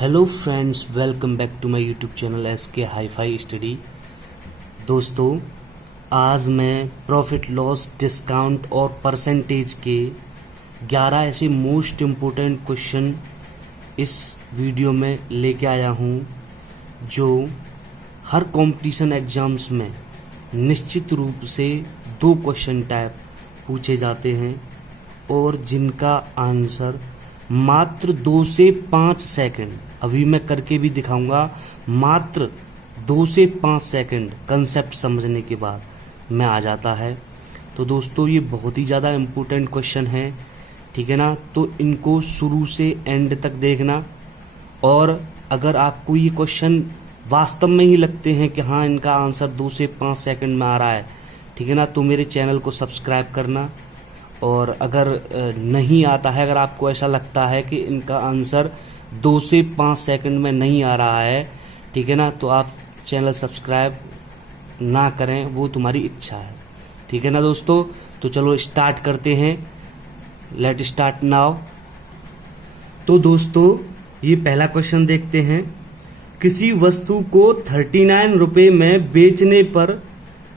Hello friends, welcome back to my YouTube channel SK hi fi study. दोस्तों, आज मैं profit loss discount और percentage के 11 ऐसे मोस्ट इम्पोर्टेंट क्वेश्चन इस वीडियो में लेके आया हूँ जो हर कंपटीशन एग्जाम्स में निश्चित रूप से 2 क्वेश्चन टाइप पूछे जाते हैं और जिनका आंसर मात्र 2 से 5 सेकंड, अभी मैं करके भी दिखाऊंगा, मात्र 2 से 5 सेकंड कंसेप्ट समझने के बाद में आ जाता है। तो दोस्तों, ये बहुत ही ज़्यादा इम्पोर्टेंट क्वेश्चन है, ठीक है ना। तो इनको शुरू से एंड तक देखना, और अगर आपको ये क्वेश्चन वास्तव में ही लगते हैं कि हाँ, इनका आंसर 2 से 5 सेकंड में आ रहा है, ठीक है ना, तो मेरे चैनल को सब्सक्राइब करना। और अगर नहीं आता है, अगर आपको ऐसा लगता है कि इनका आंसर 2 से 5 सेकंड में नहीं आ रहा है, ठीक है ना, तो आप चैनल सब्सक्राइब ना करें, वो तुम्हारी इच्छा है, ठीक है ना दोस्तों। तो चलो स्टार्ट करते हैं, लेट स्टार्ट नाउ। तो दोस्तों, ये पहला क्वेश्चन देखते हैं। किसी वस्तु को 39 रुपए में बेचने पर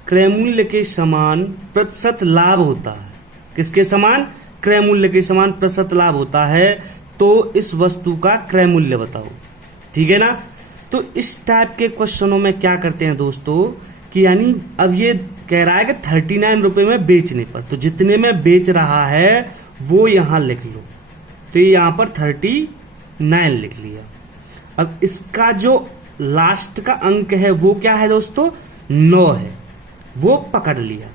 क्रय मूल्य के समान प्रतिशत लाभ होता है। किसके समान? क्रय मूल्य के समान प्रतिशत लाभ होता है। तो इस वस्तु का क्रय मूल्य बताओ, ठीक है ना। तो इस टाइप के क्वेश्चनों में क्या करते हैं दोस्तों कि यानी अब ये कह रहा है कि 39 रुपए में बेचने पर, तो जितने में बेच रहा है वो यहां लिख लो। तो ये यहां पर 39 लिख लिया। अब इसका जो लास्ट का अंक है वो क्या है दोस्तों? 9 है, वो पकड़ लिया।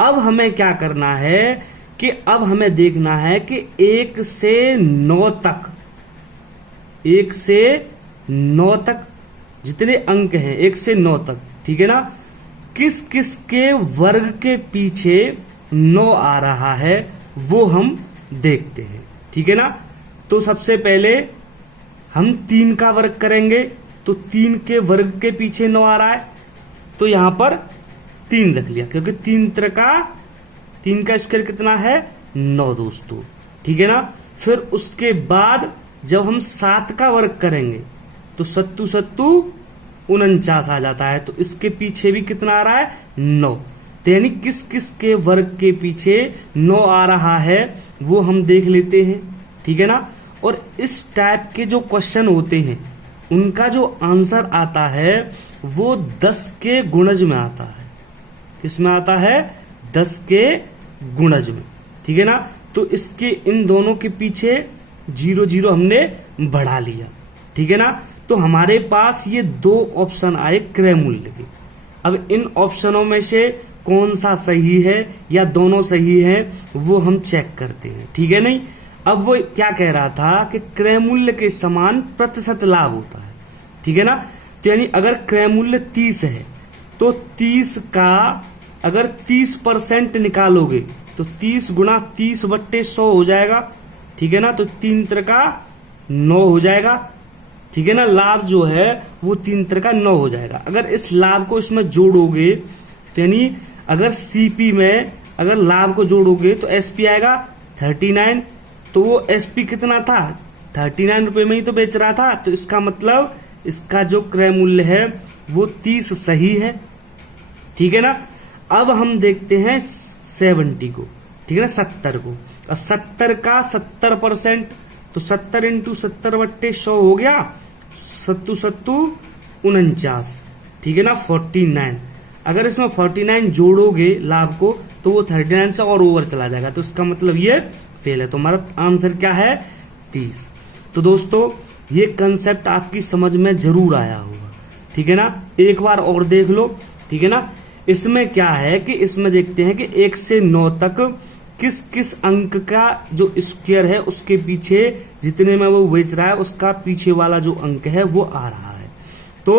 अब हमें क्या करना है कि अब हमें देखना है कि 1 से 9 तक, 1 से 9 तक जितने अंक हैं, 1 से 9 तक, ठीक है ना, किस किस के वर्ग के पीछे 9 आ रहा है वो हम देखते हैं, ठीक है ना। तो सबसे पहले हम 3 का वर्ग करेंगे, तो 3 के वर्ग के पीछे 9 आ रहा है, तो यहां पर 3 रख लिया, क्योंकि 3 का स्क्वायर कितना है? 9 दोस्तों, ठीक है ना। फिर उसके बाद जब हम 7 का वर्ग करेंगे तो 7 7 49 आ जाता है, तो इसके पीछे भी कितना आ रहा है? 9। तो यानी किस किस के वर्ग के पीछे 9 आ रहा है वो हम देख लेते हैं, ठीक है ना। और इस टाइप के जो क्वेश्चन होते हैं उनका जो आंसर आता है वो 10 के गुणज में आता है। किसमें आता है? 10 के गुणज में, ठीक है ना। तो इसके इन दोनों के पीछे 0 0 हमने बढ़ा लिया, ठीक है ना। तो हमारे पास ये 2 ऑप्शन आए क्रय मूल्य के। अब इन ऑप्शनों में से कौन सा सही है या दोनों सही है वो हम चेक करते हैं, ठीक है नहीं। अब वो क्या कह रहा था कि क्रय मूल्य के समान प्रतिशत लाभ होता है, ठीक है ना। तो यानी अगर क्रय मूल्य 30 है तो 30 का अगर 30% निकालोगे तो 30 गुणा 30/100 हो जाएगा, ठीक है ना। तो 3 का 9 हो जाएगा, ठीक है ना। लाभ जो है वो 3 का 9 हो जाएगा। अगर इस लाभ को इसमें जोड़ोगे तो यानी अगर सीपी में अगर लाभ को जोड़ोगे तो एसपी आएगा 39। तो वो एसपी कितना था? 39 रुपए में ही तो बेच रहा था, तो इसका मतलब इसका जो क्रय मूल्य है वो 30 सही है, ठीक है ना। अब हम देखते हैं 70 को, ठीक है ना, 70 को। और 70 का 70%, तो 70 × 70/100 हो गया 7 7 49, ठीक है ना, 49। अगर इसमें 49 जोड़ोगे लाभ को तो वो 39 से और ओवर चला जाएगा, तो इसका मतलब ये फेल है। तो हमारा आंसर क्या है? 30। तो दोस्तों, ये कंसेप्ट आपकी समझ में जरूर आया होगा, ठीक है ना। एक बार और देख लो, ठीक है ना। इसमें क्या है कि इसमें देखते हैं कि 1 से 9 तक किस किस अंक का जो स्क्वायर है उसके पीछे जितने में वो बेच रहा है उसका पीछे वाला जो अंक है वो आ रहा है। तो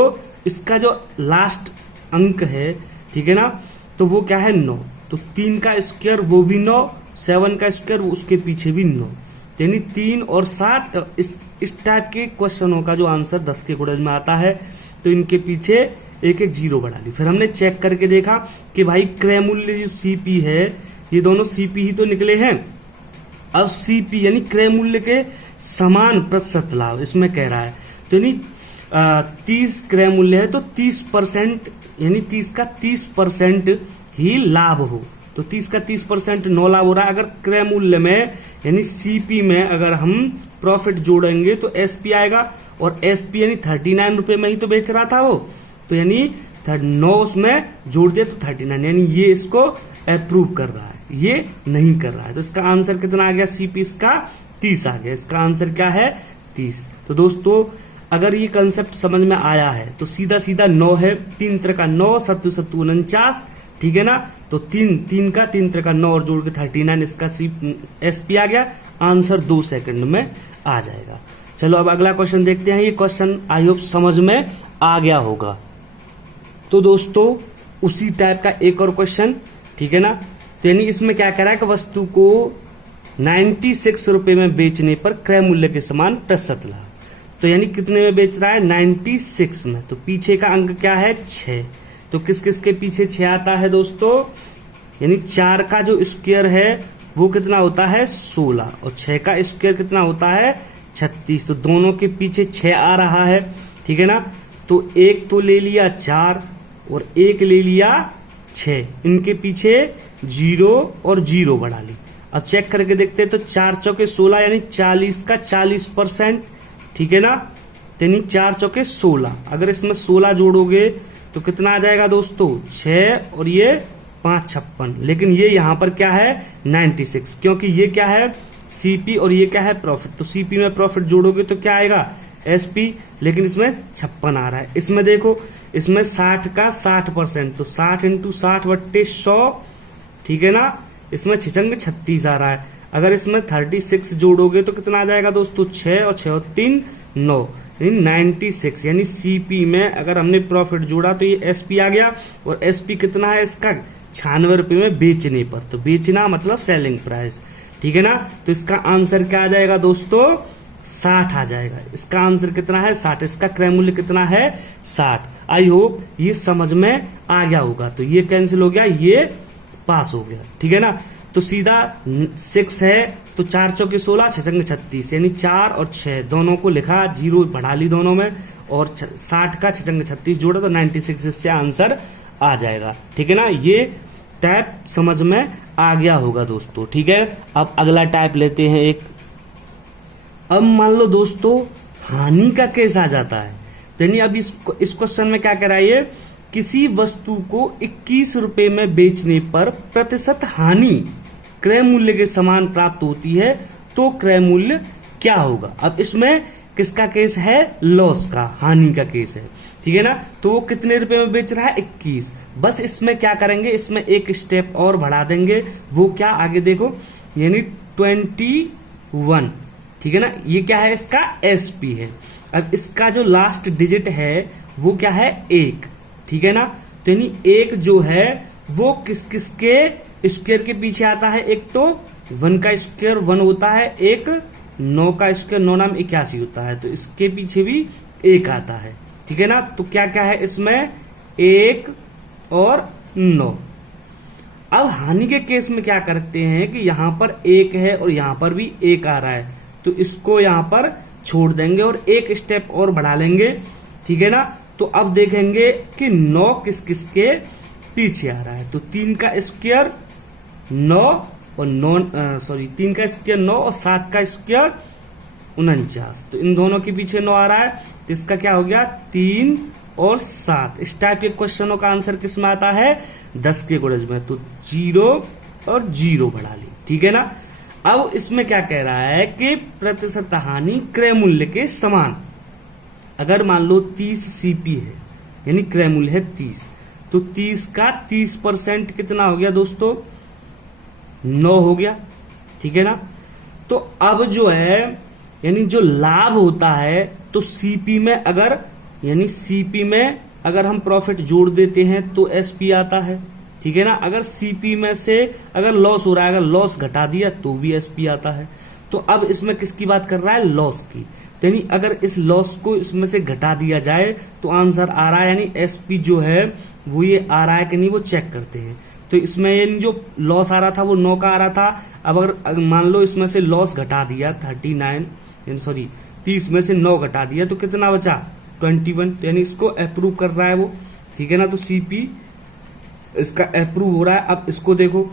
इसका जो लास्ट अंक है, ठीक है ना, तो वो क्या है? 9। तो 3 का स्क्वायर वो भी 9, 7 का स्क्वायर उसके पीछे भी 9, यानी 3 और 7। इस टाइप के क्वेश्चनों का जो आंसर 10 के गुणज में आता है, तो इनके पीछे 1 1 0 बढ़ा ली। फिर हमने चेक करके देखा कि भाई क्रय मूल्य जो सीपी है, ये दोनों सीपी ही तो निकले हैं। अब सीपी यानी क्रय मूल्य के समान प्रतिशत लाभ इसमें कह रहा है, तो यानी 30 क्रय मूल्य है तो 30% यानी 30 का 30% ही लाभ हो। तो 30 का 30% नो लाभ हो रहा है। अगर क्रय मूल्य में यानी सीपी में अगर हम प्रॉफिट जोड़ेंगे तो एसपी आएगा, और एसपी यानी 39 रुपए में ही तो बेच रहा था वो, तो यानी 9 उसमें जोड़ दिया तो 39, यानी ये इसको अप्रूव कर रहा है, ये नहीं कर रहा है। तो इसका आंसर कितना आ गया, सीपी इसका 30 आ गया। इसका आंसर क्या है, 30। तो दोस्तों अगर ये कंसेप्ट समझ में आया है तो सीधा सीधा 9 है, 3 तरह का 9, 7 7 49, ठीक है ना। तो 3 का 3 तरह का 9 और जोड़ के 39, इसका एसपी आ गया। आंसर 2 सेकंड में आ जाएगा। चलो अब अगला क्वेश्चन देखते हैं। ये क्वेश्चन आई होप समझ में आ गया होगा। तो दोस्तों उसी टाइप का एक और क्वेश्चन, ठीक है ना। तो यानी इसमें क्या कह रहा है कि वस्तु को 96 रुपए में बेचने पर क्रय मूल्य के समान प्रतिशत लाभ। तो यानी कितने में बेच रहा है, 96 में। तो पीछे का अंक क्या है, 6। तो किस किस के पीछे 6 आता है दोस्तों, यानी 4 का जो स्क्वायर है वो कितना होता है, 16, और 6 का स्क्वायर कितना होता है, 36। तो दोनों के पीछे 6 आ रहा है, ठीक है ना। तो एक तो ले लिया 4 और एक ले लिया 6, इनके पीछे 0 और 0 बढ़ा ली। अब चेक करके देखते हैं तो 4 चौके 16 यानी 40 का 40%, ठीक है ना। यानी 4 चौके 16, अगर इसमें 16 जोड़ोगे तो कितना आ जाएगा दोस्तों, 6 और ये 5 56। लेकिन ये यहां पर क्या है, 96, क्योंकि ये क्या है, सीपी और ये क्या है, प्रॉफिट। तो सीपी में प्रॉफिट जोड़ोगे तो क्या आएगा, एसपी, लेकिन इसमें 56 आ रहा है। इसमें देखो, इसमें 60 का 60%, तो 60 × 60 बट्टे 100, ठीक है ना। इसमें 6 36 आ रहा है। अगर इसमें 36 जोड़ोगे तो कितना आ जाएगा दोस्तों, 6 और 6 और 3 9, यानी 96। यानी सीपी में अगर हमने प्रॉफिट जोड़ा तो ये एसपी आ गया, और एसपी कितना है इसका, 96 रुपए में बेचने पर। तो बेचना मतलब सेलिंग प्राइस, ठीक है ना। तो इसका आंसर क्या आ जाएगा दोस्तों, 60 आ जाएगा। इसका आंसर कितना है, 60। इसका क्रय मूल्य कितना है, 60। आई होप ये समझ में आ गया होगा। तो ये कैंसिल हो गया, ये पास हो गया, ठीक है ना। तो सीधा 6 है तो 4 चौके 16, 6 चंगे 36, यानी 4 और 6 दोनों को लिखा, 0 बढ़ा ली दोनों में, और 60 का 6 चंगे 36 जोड़ा तो 96, इससे आंसर आ जाएगा, ठीक है ना। ये टाइप समझ में आ गया होगा दोस्तों, ठीक है। अब अगला टाइप लेते हैं एक। अब मान लो दोस्तों हानि का केस आ जाता है। तो यानी अब इस क्वेश्चन में क्या कह रहा है, ये किसी वस्तु को 21 रुपए में बेचने पर प्रतिशत हानि क्रय मूल्य के समान प्राप्त होती है, तो क्रय मूल्य क्या होगा। अब इसमें किसका केस है, लॉस का, हानि का केस है, ठीक है ना। तो वो कितने रुपए में बेच रहा है, 21। बस इसमें क्या करेंगे, इसमें एक स्टेप और बढ़ा देंगे। वो क्या, आगे देखो, यानी 21, ठीक है ना। ये क्या है, इसका एसपी है। अब इसका जो लास्ट डिजिट है वो क्या है, 1, ठीक है ना। तो यानी 1 जो है वो किस किस के स्क्वायर के पीछे आता है, एक तो 1 का स्क्वायर 1 होता है, एक 9 का स्क्वायर 9 नाम 81 होता है, तो इसके पीछे भी 1 आता है, ठीक है ना। तो क्या क्या है इसमें, 1 और 9। अब हानि के केस में क्या करते हैं कि यहां पर 1 है और यहां पर भी 1 आ रहा है, तो इसको यहां पर छोड़ देंगे और एक स्टेप और बढ़ा लेंगे, ठीक है ना। तो अब देखेंगे कि 9 किस किस के पीछे आ रहा है। तो 3 का स्क्वायर 9 और 3 का स्क्वायर 9 और 7 का स्क्वायर 49, तो इन दोनों के पीछे 9 आ रहा है। तो इसका क्या हो गया, 3 और 7। इस टाइप के क्वेश्चनों का आंसर किस में आता है, 10 के गुणज में। तो 0 और 0 बढ़ा ली, ठीक है ना। अब इसमें क्या कह रहा है कि प्रतिशत हानि क्रय मूल्य के समान। अगर मान लो 30 सीपी है, यानी क्रय मूल्य है 30, तो 30 का 30% कितना हो गया दोस्तों, 9 हो गया, ठीक है ना। तो अब जो है यानी जो लाभ होता है, तो सीपी में अगर, यानी सीपी में अगर हम प्रॉफिट जोड़ देते हैं तो एसपी आता है, ठीक है ना। अगर सीपी में से अगर लॉस हो रहा है, अगर लॉस घटा दिया तो भी एसपी आता है। तो अब इसमें किसकी बात कर रहा है, लॉस की। तो यानी अगर इस लॉस को इसमें से घटा दिया जाए तो आंसर आ रहा है, यानी एसपी जो है वो ये आ रहा है कि नहीं, वो चेक करते हैं। तो इसमें यानी जो लॉस आ रहा था वो 9 का आ रहा था। अब अगर मान लो इसमें से लॉस घटा दिया 39, 30 में से 9 घटा दिया तो कितना बचा 21, यानी इसको अप्रूव कर रहा है वो, ठीक है ना। तो सीपी इसका अप्रूव हो रहा है। अब इसको देखो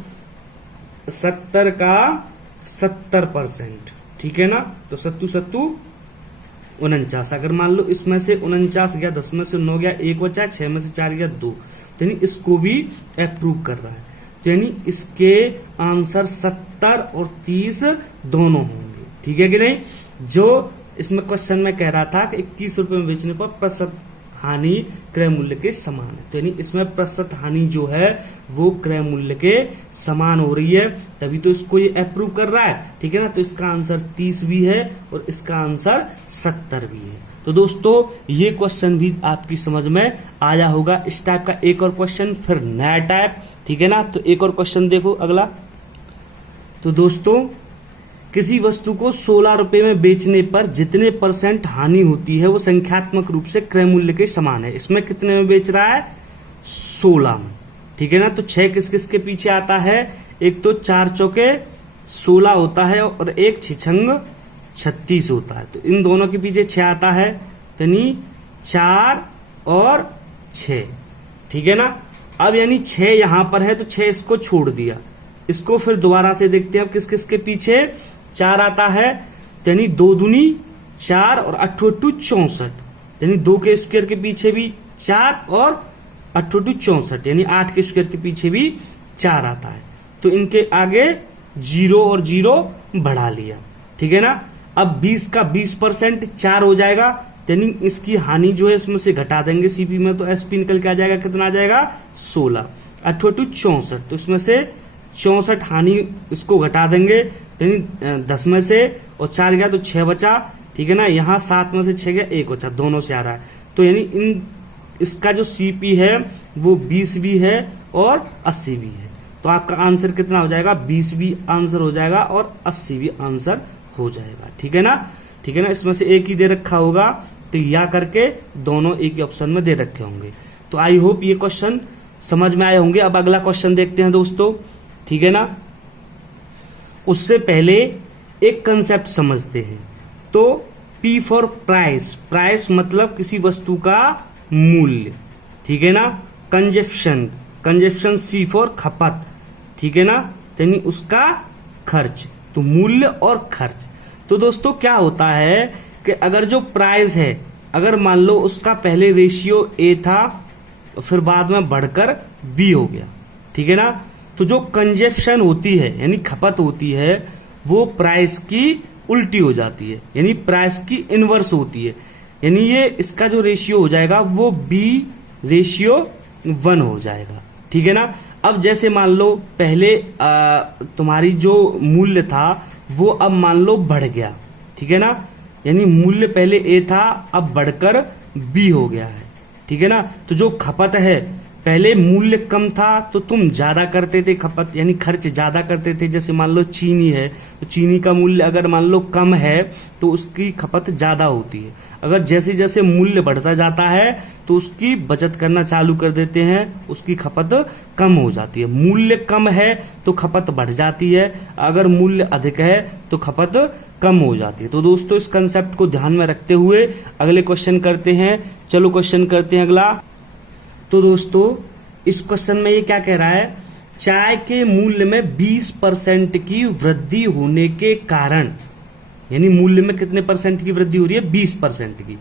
70 का 70%, ठीक है ना। तो 49, अगर मान लो इसमें से 49 गया, 10 में से 9 गया, 1 बचा, 6 में से 4 गया 2, तो यानी इसको भी अप्रूव कर रहा है। तो यानी इसके आंसर 70 और 30 दोनों होंगे, ठीक है कि नहीं। जो इसमें क्वेश्चन में कह रहा था कि 21 रुपए में बेचने पर प्रतिशत हानि क्रय मूल्य के समान है, तो यानी इसमें प्रतिशत हानि जो है वो क्रय मूल्य के समान हो रही है, तभी तो इसको ये अप्रूव कर रहा है, ठीक है ना। तो इसका आंसर 30 भी है और इसका आंसर 70 भी है। तो दोस्तों ये क्वेश्चन भी आपकी समझ में आया होगा। इस टाइप का एक और क्वेश्चन, फिर नया टाइप, ठीक है ना। तो एक और क्वेश्चन देखो अगला। तो दोस्तों किसी वस्तु को 16 रुपए में बेचने पर जितने % हानि होती है वो संख्यात्मक रूप से क्रय मूल्य के समान है। इसमें कितने में बेच रहा है 16 में, ठीक है ना। तो 6 किस किस के पीछे आता है, एक तो 4 चौके 16 होता है और एक 6 36 होता है, तो इन दोनों के पीछे 6 आता है, यानी 4 और 6, ठीक है ना। अब यानी 6 यहां पर है तो 6 इसको छोड़ दिया, इसको फिर दोबारा से देखते हैं। अब किस किस के पीछे 4 आता है, यानी 2 दूनी 4 और 8 8 64, यानी 2 के स्क्वायर के पीछे भी 4 और 8 8 64, यानी 8 के स्क्वायर के पीछे भी 4 आता है। तो इनके आगे 0 और 0 बढ़ा लिया, ठीक है ना। अब 20 का 20% 4 हो जाएगा, यानी इसकी हानि जो है इसमें से घटा देंगे सीपी में, तो एसपी निकल के आ जाएगा, कितना आ जाएगा 16, 8 8 64, तो इसमें से 64 हानि इसको घटा देंगे, यानी 10 में से और 4 गया तो 6 बचा, ठीक है ना। यहाँ 7 में से 6 गया 1 बचा, दोनों से आ रहा है। तो यानी इसका जो सीपी है वो 20 भी है और 80 भी है। तो आपका आंसर कितना हो जाएगा, 20 भी आंसर हो जाएगा और 80 भी आंसर हो जाएगा, ठीक है ना। ठीक है ना, इसमें से एक ही दे रखा होगा तो या करके दोनों एक ही ऑप्शन में दे रखे होंगे। तो आई होप ये क्वेश्चन समझ में आए होंगे। अब अगला क्वेश्चन देखते हैं दोस्तों, ठीक है ना। उससे पहले एक कंसेप्ट समझते हैं। तो P फॉर प्राइस, प्राइस मतलब किसी वस्तु का मूल्य, ठीक है ना। कंजप्शन, कंजप्शन C फॉर खपत, ठीक है ना, यानी उसका खर्च। तो मूल्य और खर्च। तो दोस्तों क्या होता है कि अगर जो प्राइस है, अगर मान लो उसका पहले रेशियो A था फिर बाद में बढ़कर B हो गया, ठीक है ना। तो जो कंजप्शन होती है यानी खपत होती है वो प्राइस की उल्टी हो जाती है, यानी प्राइस की इनवर्स होती है। यानी ये इसका जो रेशियो हो जाएगा वो B/1 हो जाएगा, ठीक है ना। अब जैसे मान लो पहले तुम्हारी जो मूल्य था वो अब मान लो बढ़ गया, ठीक है ना। यानी मूल्य पहले A था अब बढ़कर B हो गया है, ठीक है ना। तो जो खपत है, पहले मूल्य कम था तो तुम ज्यादा करते थे खपत, यानी खर्च ज्यादा करते थे। जैसे मान लो चीनी है तो चीनी का मूल्य अगर मान लो कम है तो उसकी खपत ज्यादा होती है। अगर जैसे जैसे मूल्य बढ़ता जाता है तो उसकी बचत करना चालू कर देते हैं, उसकी खपत कम हो जाती है। मूल्य कम है तो खपत बढ़ जाती है, अगर मूल्य अधिक है तो खपत कम हो जाती है। तो दोस्तों इस कंसेप्ट को ध्यान में रखते हुए अगले क्वेश्चन करते हैं। चलो क्वेश्चन करते हैं अगला। तो दोस्तों इस क्वेश्चन में ये क्या कह रहा है, चाय के मूल्य में 20% की वृद्धि होने के कारण, यानी मूल्य में कितने % की वृद्धि हो रही है, 20% की।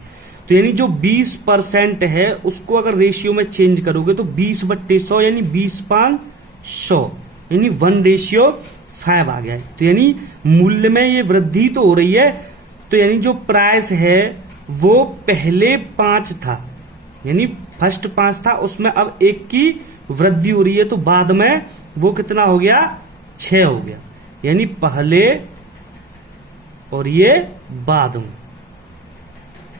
तो यानी जो 20% है उसको अगर रेशियो में चेंज करोगे तो 20/100 यानी 20/500 यानी 1/5 आ गया है। तो यानी मूल्य में ये वृद्धि तो हो रही है। तो यानी जो प्राइस है वो पहले 5 था, यानी फर्स्ट 5 था, उसमें अब 1 की वृद्धि हो रही है, तो बाद में वो कितना हो गया, 6 हो गया। यानी पहले और ये बाद में,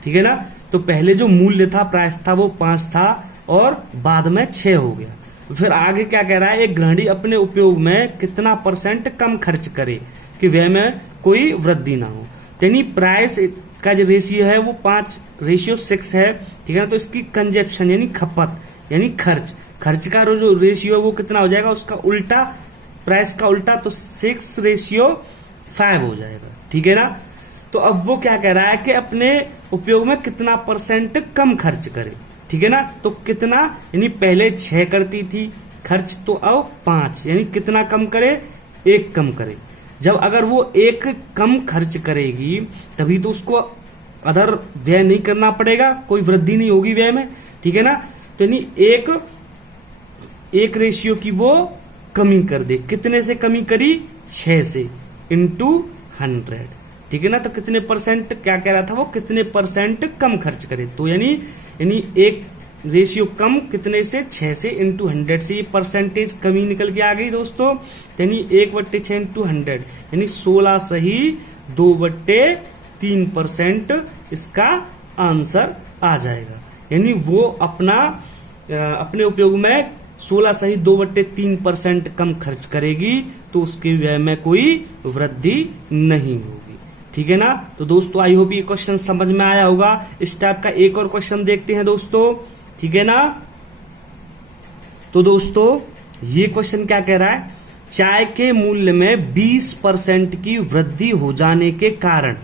ठीक है ना। तो पहले जो मूल्य था, प्राइस था, वो 5 था और बाद में 6 हो गया। फिर आगे क्या कह रहा है, एक गृहिणी अपने उपयोग में कितना % कम खर्च करे कि व्यय में कोई वृद्धि ना हो। यानी प्राइस का जो रेशियो है वो 5/6 है, ठीक है ना। तो इसकी कंजप्शन यानी खपत यानी खर्च, खर्च का जो रेशियो है वो कितना हो जाएगा, उसका उल्टा, प्राइस का उल्टा, तो 6/5 हो जाएगा, ठीक है ना। तो अब वो क्या कह रहा है कि अपने उपयोग में कितना % कम खर्च करे, ठीक है ना। तो कितना, यानी पहले 6 करती थी खर्च, तो अब 5, यानी कितना कम करे, 1 कम करे। जब अगर वो 1 कम खर्च करेगी तभी तो उसको अदर व्यय नहीं करना पड़ेगा, कोई वृद्धि नहीं होगी व्यय में, ठीक है ना। तो यानी एक रेशियो की वो कमी कर दे। कितने से कमी करी, 6 से, इंटू 100, ठीक है ना। तो कितने % क्या कह रहा था वो, कितने % कम खर्च करे। तो यानी एक रेशियो कम कितने से, 6 से, इंटू 100 से ये % कमी निकल के आ गई दोस्तों। यानी 1/6 इंटू 100, यानी 16 सही 2/3% इसका आंसर आ जाएगा। यानी वो अपने उपयोग में 16 सही 2/3% कम खर्च करेगी, तो उसके व्यय में कोई वृद्धि नहीं होगी, ठीक है ना। तो दोस्तों आई होप ये क्वेश्चन समझ में आया होगा। इस टाइप का एक और क्वेश्चन देखते हैं दोस्तों, ठीक है ना। तो दोस्तों ये क्वेश्चन क्या कह रहा है, चाय के मूल्य में 20% की वृद्धि हो जाने के कारण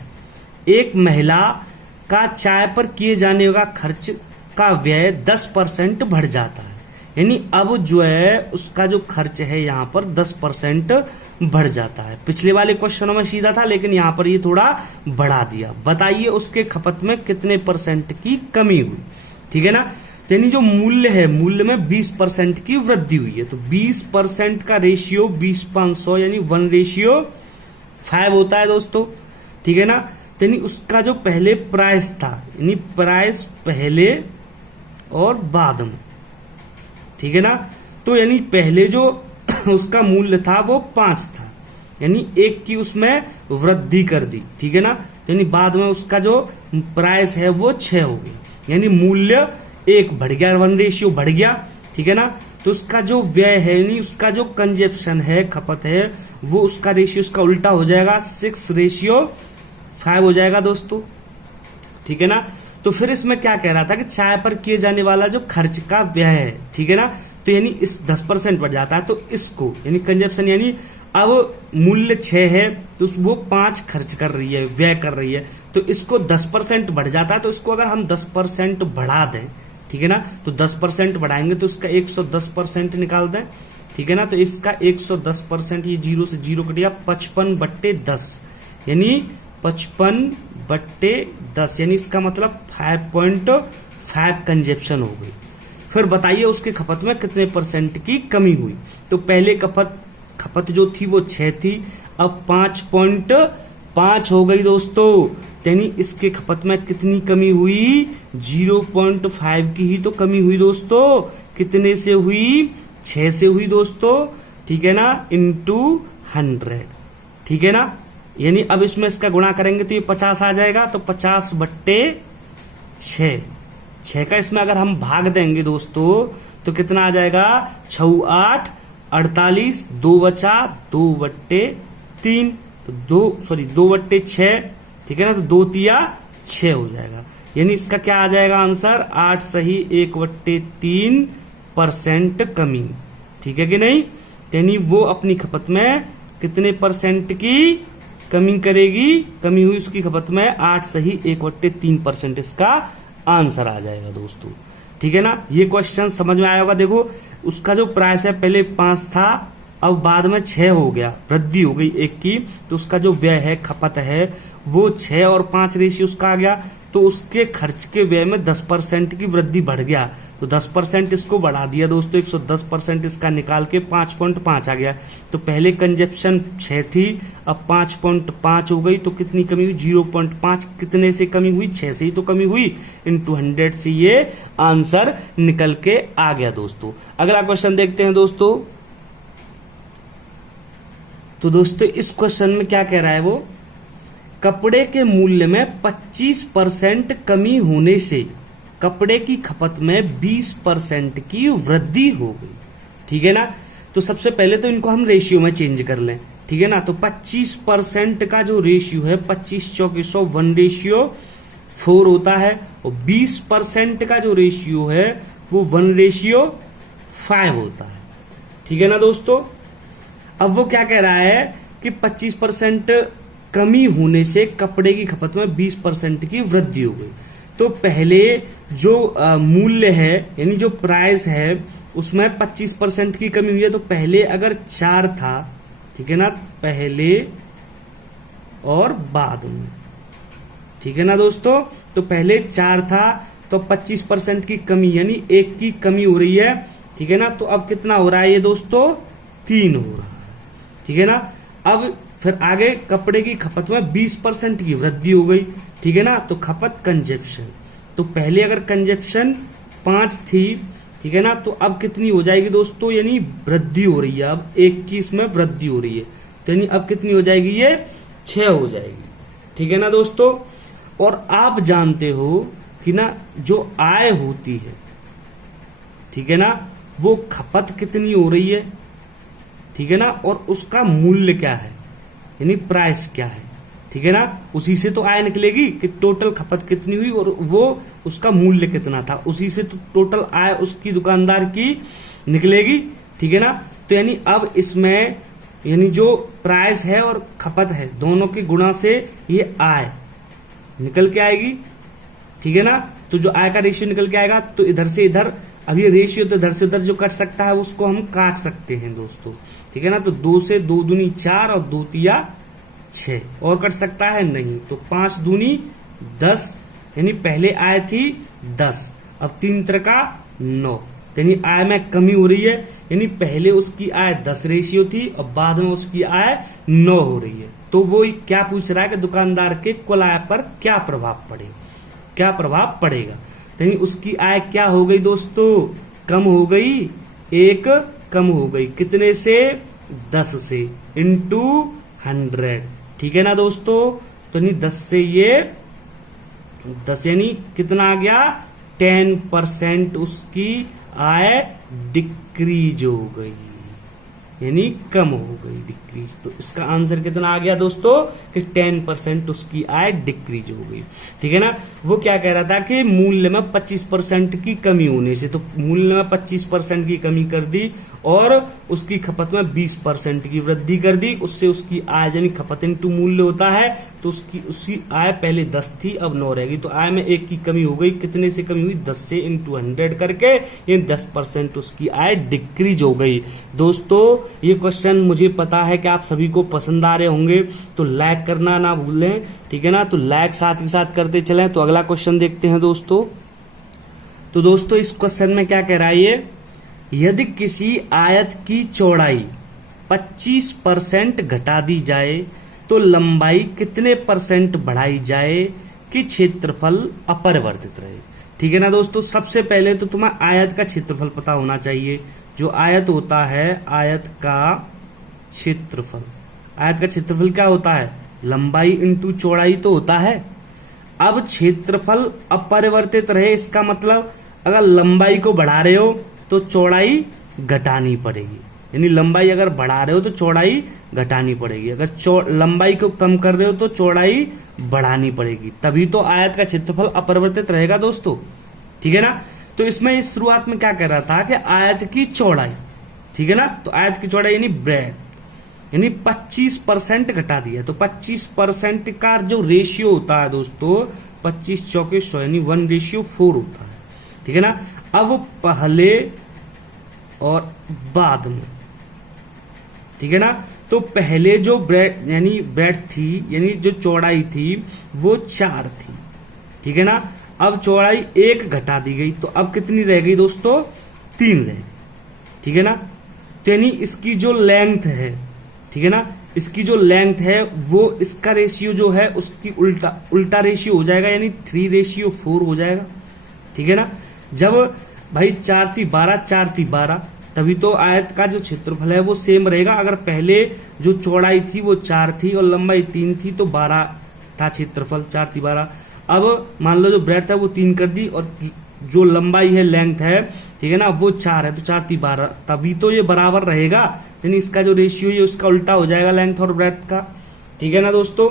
एक महिला का चाय पर किए जाने का खर्च का व्यय 10% बढ़ जाता है। यानी अब जो है उसका जो खर्च है यहाँ पर 10% बढ़ जाता है। पिछले वाले क्वेश्चनों में सीधा था, लेकिन यहाँ पर ये थोड़ा बढ़ा दिया। बताइए उसके खपत में कितने % की कमी हुई, ठीक है ना। तो यानी जो मूल्य है, मूल्य में 20% की वृद्धि हुई है। तो 20% का रेशियो 20/500 यानी 1/5 होता है दोस्तों, ठीक है ना। तो यानी उसका जो पहले प्राइस था, यानी प्राइस पहले और बाद में, ठीक है ना। तो यानी पहले जो उसका मूल्य था वो 5 था, यानी 1 की उसमें वृद्धि कर दी, ठीक है ना। यानी बाद में उसका जो प्राइस है वो 6 हो गई, यानी मूल्य 1 बढ़ गया, 1 बढ़ गया, ठीक है ना। तो उसका जो व्यय है, यानी उसका जो कंजप्शन है, खपत है, वो उसका रेशियो उसका उल्टा हो जाएगा, 6/5 हो जाएगा दोस्तों, ठीक है ना। तो फिर इसमें क्या कह रहा था कि चाय पर किए जाने वाला जो खर्च का व्यय है, ठीक है ना। तो यानी इस 10% बढ़ जाता है, तो इसको यानी कंजप्शन, यानी अब मूल्य 6 है तो वो 5 खर्च कर रही है, व्यय कर रही है, तो इसको 10% बढ़ जाता है। तो इसको अगर हम 10% बढ़ा दें, ठीक है ना, तो 10% बढ़ाएंगे तो इसका 110% निकाल दें, ठीक है ना। तो इसका 110%, ये 0 से 0 कट गया, 55/10, यानी 55/10, यानी इसका मतलब 5.5 कंजप्शन हो गई। फिर बताइए उसके खपत में कितने % की कमी हुई। तो पहले खपत जो थी वो 6 थी, अब 5.5 हो गई दोस्तों। यानी इसके खपत में कितनी कमी हुई, 0.5 की ही तो कमी हुई दोस्तों। कितने से हुई, 6 से हुई दोस्तों, ठीक है ना, इंटू 100, ठीक है ना। यानी अब इसमें इसका गुणा करेंगे तो ये 50 आ जाएगा। तो 50/6, 6 का इसमें अगर हम भाग देंगे दोस्तों तो कितना आ जाएगा, 6 8 48, 2 बचा 2/3, तो 2/6, ठीक है ना। तो 2 तिया 6 हो जाएगा। यानी इसका क्या आ जाएगा आंसर, 8 सही 1/3% कमी, ठीक है कि नहीं। यानी वो अपनी खपत में कितने % की कमी करेगी, कमी हुई उसकी खपत में 8 सही 1/3%, इसका आंसर आ जाएगा दोस्तों, ठीक है ना। ये क्वेश्चन समझ में आया होगा। देखो उसका जो प्राइस है पहले 5 था, अब बाद में 6 हो गया, वृद्धि हो गई 1 की, तो उसका जो व्यय है, खपत है, वो 6 और 5 रेशियो उसका आ गया। तो उसके खर्च के व्यय में 10% की वृद्धि बढ़ गया, तो 10% इसको बढ़ा दिया दोस्तों, 110% इसका निकाल के 5.5 आ गया। तो पहले कंजप्शन 6 थी, अब 5.5 हो गई, तो कितनी कमी हुई, 0.5। कितने से कमी हुई, 6 से ही तो कमी हुई, इंटू 100 से ये आंसर निकल के आ गया दोस्तों। अगला क्वेश्चन देखते हैं दोस्तों। तो दोस्तों इस क्वेश्चन में क्या कह रहा है वो, कपड़े के मूल्य में 25% कमी होने से कपड़े की खपत में 20% की वृद्धि हो गई, ठीक है ना। तो सबसे पहले तो इनको हम रेशियो में चेंज कर लें, ठीक है ना। तो 25% का जो रेशियो है, 25 चौके 100, 1/4 होता है, और 20% का जो रेशियो है वो 1/5 होता है, ठीक है ना दोस्तों। अब वो क्या कह रहा है कि 25% कमी होने से कपड़े की खपत में 20% की वृद्धि हो गई। तो पहले जो मूल्य है यानी जो प्राइस है उसमें 25% की कमी हुई है। तो पहले अगर 4 था, ठीक है ना, पहले और बाद में, ठीक है ना दोस्तों। तो पहले 4 था तो 25% की कमी यानी 1 की कमी हो रही है, ठीक है ना। तो अब कितना हो रहा है ये दोस्तों, 3 हो रहा है, ठीक है ना। अब फिर आगे कपड़े की खपत में 20% की वृद्धि हो गई, ठीक है ना। तो खपत कंजप्शन, तो पहले अगर कंजप्शन 5 थी, ठीक है ना, तो अब कितनी हो जाएगी दोस्तों, यानी वृद्धि हो रही है, अब 1 की इसमें वृद्धि हो रही है। तो यानी अब कितनी हो जाएगी, ये 6 हो जाएगी, ठीक है ना दोस्तों। और आप जानते हो कि ना जो आय होती है, ठीक है ना, वो खपत कितनी हो रही है, ठीक है ना, और उसका मूल्य क्या है यानी प्राइस क्या है, ठीक है ना। उसी से तो आय निकलेगी कि टोटल खपत कितनी हुई और वो उसका मूल्य कितना था, उसी से तो टोटल आय उसकी दुकानदार की निकलेगी, ठीक है ना। तो यानी अब इसमें यानी जो प्राइस है और खपत है दोनों के गुणा से ये आय निकल के आएगी, ठीक है ना। तो जो आय का रेशियो निकल के आएगा तो इधर से इधर, अब ये रेशियो तो इधर से उधर जो कट सकता है उसको हम काट सकते हैं दोस्तों, ठीक है ना। तो 2 से 2 दूनी 4 और 2 तिया 6 और कट सकता है नहीं। तो 5 दूनी 10 यानी पहले आय थी 10, अब 3 त्रिका 9, यानी आय में कमी हो रही है, यानी पहले उसकी आय 10 रेशियो थी और बाद में उसकी आय 9 हो रही है। तो वो क्या पूछ रहा है कि दुकानदार के कुल आय पर क्या प्रभाव पड़ेगा, क्या प्रभाव पड़ेगा। यानी उसकी आय क्या हो गई दोस्तों, कम हो गई, 1 कम हो गई, कितने से, 10 से, इंटू 100, ठीक है ना दोस्तों। तो नहीं 10 से ये 10 यानी कितना आ गया, 10% उसकी आय डिक्रीज हो गई, यानी कम हो गई, डिक्रीज। तो इसका आंसर कितना आ गया दोस्तों कि 10% उसकी आय डिक्रीज हो गई, ठीक है ना। वो क्या कह रहा था कि मूल्य में 25% की कमी होने से, तो मूल्य में 25% की कमी कर दी और उसकी खपत में 20% की वृद्धि कर दी, उससे उसकी आय यानी खपत इंटू मूल्य होता है, तो उसकी आय पहले 10 थी अब 9 रहेगी। तो आय में 1 की कमी हो गई, कितने से कमी हुई, 10 से इंटू 100 करके ये 10% उसकी आय डिक्रीज हो गई। दोस्तों ये क्वेश्चन मुझे पता है कि आप सभी को पसंद आ रहे होंगे, तो लाइक करना ना भूलें, ठीक है ना। तो लाइक साथ ही साथ करते चलें। तो अगला क्वेश्चन देखते हैं दोस्तों। तो दोस्तों इस क्वेश्चन में क्या कह रहा है ये, यदि किसी आयत की चौड़ाई 25% घटा दी जाए तो लंबाई कितने % बढ़ाई जाए कि क्षेत्रफल अपरिवर्तित रहे, ठीक है ना दोस्तों। सबसे पहले तो तुम्हें आयत का क्षेत्रफल पता होना चाहिए। जो आयत होता है, आयत का क्षेत्रफल, आयत का क्षेत्रफल क्या होता है, लंबाई इंटू चौड़ाई तो होता है। अब क्षेत्रफल अपरिवर्तित रहे, इसका मतलब अगर लंबाई को बढ़ा रहे हो तो चौड़ाई घटानी पड़ेगी, यानी लंबाई अगर बढ़ा रहे हो तो चौड़ाई घटानी पड़ेगी, अगर लंबाई को कम कर रहे हो तो चौड़ाई बढ़ानी पड़ेगी, तभी तो आयत का क्षेत्रफल अपरिवर्तित रहेगा दोस्तों, ठीक है ना। तो इसमें इस शुरुआत में क्या कर रहा था कि आयत की चौड़ाई, ठीक है ना, तो आयत की चौड़ाई यानी ब्रेड यानी 25% घटा दिया। तो 25% का जो रेशियो होता है दोस्तों, 25 चौके 100 यानी 1:4 होता है, ठीक है ना। अब पहले और बाद में, ठीक है ना, तो पहले जो ब्रेड यानी ब्रेड थी यानी जो चौड़ाई थी वो 4 थी, ठीक है ना। अब चौड़ाई 1 घटा दी गई, तो अब कितनी रह गई दोस्तों, 3 रह गई, ठीक है ना। तो यानी इसकी जो लेंथ है, ठीक है ना, इसकी जो लेंथ है वो इसका रेशियो जो है उसकी उल्टा रेशियो हो जाएगा, यानी 3:4 हो जाएगा, ठीक है ना। जब भाई 4 थी 12, 4 थी 12, तभी तो आयत का जो क्षेत्रफल है वो सेम रहेगा। अगर पहले जो चौड़ाई थी वो 4 थी और लंबाई 3 थी तो 12 था क्षेत्रफल, 4 थी 12। अब मान लो जो ब्रेड था वो 3 कर दी और जो लंबाई है, लेंथ है, ठीक है ना, वो 4 है, तो 4 थी 12, तभी तो ये बराबर रहेगा, यानी इसका जो रेशियो है उसका उल्टा हो जाएगा लेंथ और ब्रेड का, ठीक है ना दोस्तों।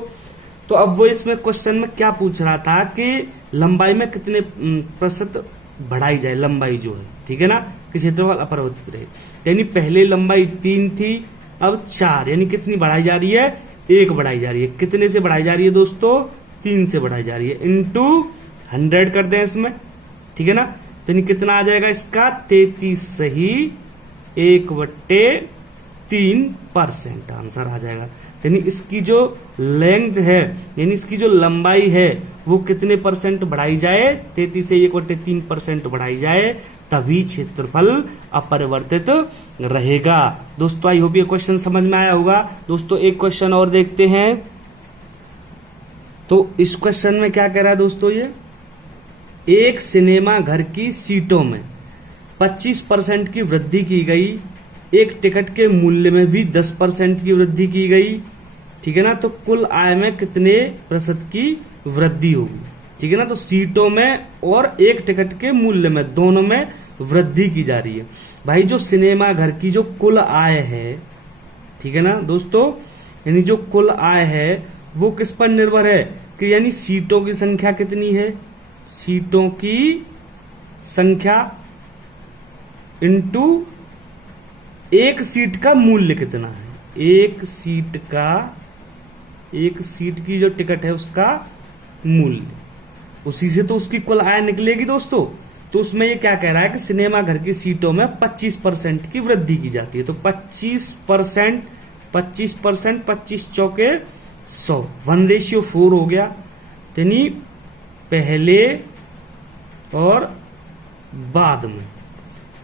तो अब वो इसमें क्वेश्चन में क्या पूछ रहा था कि लंबाई में कितने % बढ़ाई जाए, लंबाई जो है, ठीक है ना, कि क्षेत्रफल अपरिवर्तित रहे। यानी पहले लंबाई 3 थी अब 4, यानी कितनी बढ़ाई जा रही है, 1 बढ़ाई जा रही है। कितने से बढ़ाई जा रही है दोस्तों? 3 से बढ़ाई जा रही है। इंटू 100 कर दें इसमें, ठीक है ना। तो यानी कितना आ जाएगा इसका? 33 सही 1/3% आंसर आ जाएगा। यानी इसकी जो लेंथ है, यानी इसकी जो लंबाई है, वो कितने परसेंट बढ़ाई जाए? 33 से 1/3% बढ़ाई जाए, तभी क्षेत्रफल अपरिवर्तित रहेगा। दोस्तों आई होप ये क्वेश्चन समझ में आया होगा। दोस्तों एक क्वेश्चन और देखते हैं। तो इस क्वेश्चन में क्या कह रहा है दोस्तों? ये एक सिनेमा घर की सीटों में 25% की वृद्धि की गई, एक टिकट के मूल्य में भी 10% की वृद्धि की गई, ठीक है ना। तो कुल आय में कितने प्रतिशत की वृद्धि होगी, ठीक है ना। तो सीटों में और एक टिकट के मूल्य में, दोनों में वृद्धि की जा रही है। भाई जो सिनेमा घर की जो कुल आय है, ठीक है ना दोस्तों, यानी जो कुल आय है वो किस पर निर्भर है? कि यानी सीटों की संख्या कितनी है, सीटों की संख्या इंटू एक सीट का मूल्य कितना है, एक सीट की जो टिकट है उसका मूल्य, उसी से तो उसकी कुल आय निकलेगी दोस्तों। तो उसमें ये क्या कह रहा है कि सिनेमा घर की सीटों में 25% की वृद्धि की जाती है। तो 25%, 25 चौके 100, 1/4 हो गया। यानी पहले और बाद में,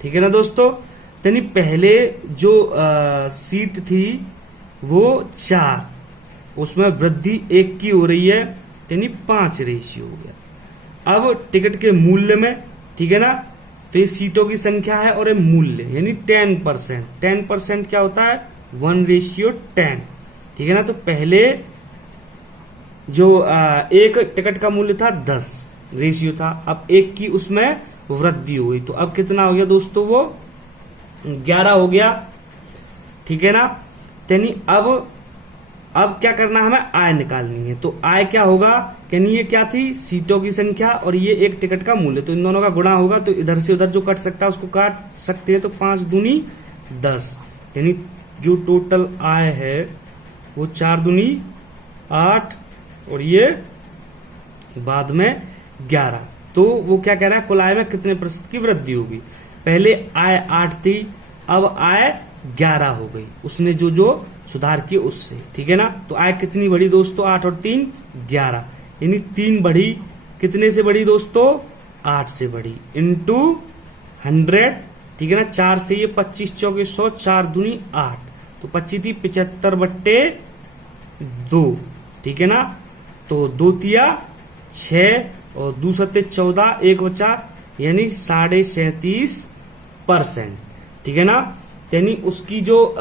ठीक है ना दोस्तों। यानी पहले जो सीट थी वो 4, उसमें वृद्धि 1 की हो रही है, यानी 5 रेशियो हो गया। अब टिकट के मूल्य में, ठीक है ना, तो ये सीटों की संख्या है और ये मूल्य, यानी 10%। 10% क्या होता है? 1/10, ठीक है ना। तो पहले जो एक टिकट का मूल्य था 10 रेशियो था, अब 1 की उसमें वृद्धि हुई, तो अब कितना हो गया दोस्तों? वो 11 हो गया, ठीक है ना। यानी अब क्या करना है? हमें आय निकालनी है। तो आय क्या होगा? यानी ये क्या थी? सीटों की संख्या और ये एक टिकट का मूल्य, तो इन दोनों का गुणा होगा। तो इधर से उधर जो कट सकता है उसको काट सकते हैं। तो 5 दूनी 10, यानी जो टोटल आय है वो 4 दूनी 8 और ये बाद में 11। तो वो क्या कह रहा है? कुल आय में कितने प्रतिशत की वृद्धि होगी? पहले आय 8 थी, अब आय 11 हो गई, उसने जो सुधार किए उससे, ठीक है ना। तो आय कितनी बढ़ी दोस्तों? 8 और 3 11, यानी 3 बढ़ी। कितने से बढ़ी दोस्तों? 8 से बढ़ी, इंटू 100, ठीक है ना। 4 से ये 25 चौके 100, 4 दूनी 8, तो 25 थी 75/2, ठीक है ना। तो 2 तिया 6 और 2 सत्ते 14, 1 बचा, यानी 37.5%, ठीक है ना। यानी उसकी जो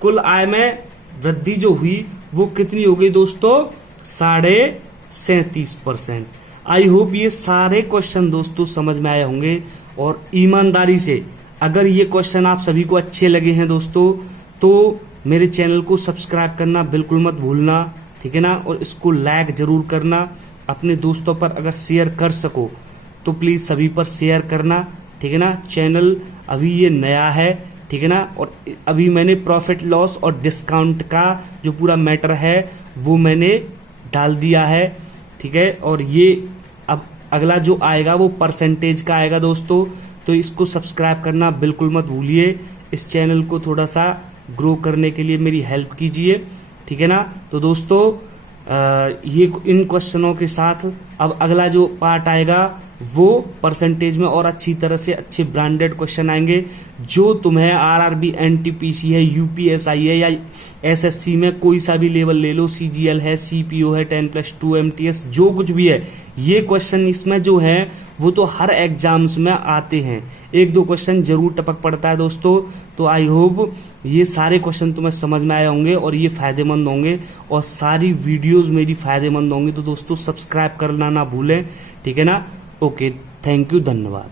कुल आय में वृद्धि जो हुई वो कितनी हो गई दोस्तों? 37.5%। आई होप ये सारे क्वेश्चन दोस्तों समझ में आए होंगे। और ईमानदारी से अगर ये क्वेश्चन आप सभी को अच्छे लगे हैं दोस्तों, तो मेरे चैनल को सब्सक्राइब करना बिल्कुल मत भूलना, ठीक है ना। और इसको लाइक जरूर करना। अपने दोस्तों पर अगर शेयर कर सको तो प्लीज सभी पर शेयर करना, ठीक है ना। चैनल अभी ये नया है, ठीक है ना। और अभी मैंने प्रॉफिट लॉस और डिस्काउंट का जो पूरा मैटर है वो मैंने डाल दिया है, ठीक है। और ये अब अगला जो आएगा वो परसेंटेज का आएगा दोस्तों। तो इसको सब्सक्राइब करना बिल्कुल मत भूलिए। इस चैनल को थोड़ा सा ग्रो करने के लिए मेरी हेल्प कीजिए, ठीक है ना। तो दोस्तों ये इन क्वेश्चनों के साथ अब अगला जो पार्ट आएगा वो परसेंटेज में और अच्छी तरह से अच्छे ब्रांडेड क्वेश्चन आएंगे, जो तुम्हें आरआरबी, एनटीपीसी है, यूपीएसआई है या एसएससी में कोई सा भी लेवल ले लो, सीजीएल है, सीपीओ है, 10+2 एमटीएस, जो कुछ भी है, ये क्वेश्चन इसमें जो है वो तो हर एग्जाम्स में आते हैं। 1-2 क्वेश्चन जरूर टपक पड़ता है दोस्तों। तो आई होप ये सारे क्वेश्चन तुम्हें समझ में आए होंगे और ये फायदेमंद होंगे और सारी वीडियोस मेरी फायदेमंद होंगी। तो दोस्तों सब्सक्राइब करना ना भूलें, ठीक है ना। ओके, थैंक यू, धन्यवाद।